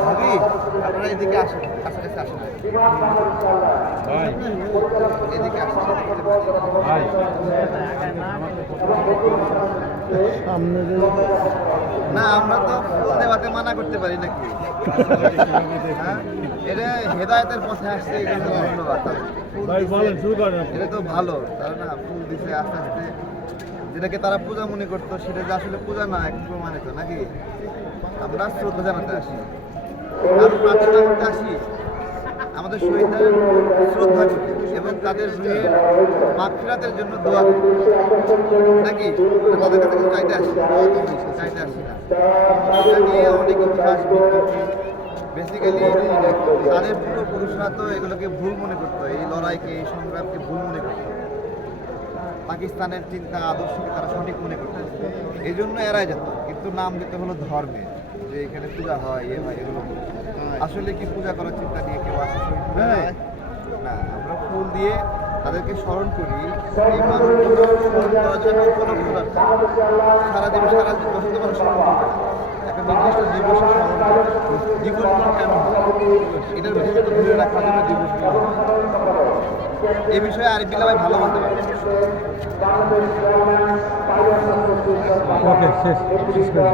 ভাবি আপনারা এদিকে আসেন, কাছাকাছি আসেন ভাই এদিকে আসেন ভাই সামনে যে না আমরা তো ফুল দেওয়াতে মানা করতে পারি নাকি হ্যাঁ এটা হেদায়েতের পথে আসছে এই জন্য ধন্যবাদ তাদের। ফুল ভাই দিছে, বলেন শুরু করেন আপনি। এটা তো ভালো তারা না ফুল দিছে আস্তে আস্তে যেটাকে তারা পূজা মনে করতো সেটা যে আসলে পূজা না এখন প্রমাণিত নাকি আমরা শ্রদ্ধা জানাতে আসি আর প্রার্থনা করতে আসি আমাদের শহীদদের শ্রদ্ধা করি এবং তাদের রুহের মাগফিরাতের জন্য দোয়া করি নাকি তাদের কাছে কিছু চাইতে আসি চাইতে আসি না এটা নিয়ে অনেক ইতিহাস বেসিক্যালি তাদের পূর্বপুরুষরা তো এগুলোকে ভুল মনে করতো এই লড়াইকে এই সংগ্রামকে ভুল মনে করতো পাকিস্তানের চিন্তা আদর্শকে তারা সঠিক মনে করতো এই জন্য এড়াই যেত কিন্তু নাম দিতে হলো ধর্মে যে এখানে পূজা হয় ইয়ে হয় এগুলো আসলে কি পূজা করার চিন্তা নিয়ে কেউ আসে শহীদ মিনারে? না আমরা ফুল দিয়ে তাদেরকে স্মরণ করি এই মানুষগুলো স্মরণ করার জন্য উপলক্ষ রাখছে সারা দিন সারা বছর তো মানুষ স্মরণ করবে না। একটা নির্দিষ্ট দিবসে স্মরণ করে দিবসগুলো কেন হয় এটার বিশেষত ধরে রাখার জন্য দিবসগুলো হয়। এই বিষয়ে আরিফুল্লাহ ভাই ভালো বলতে পারবে ওকে শেষ শেষ করে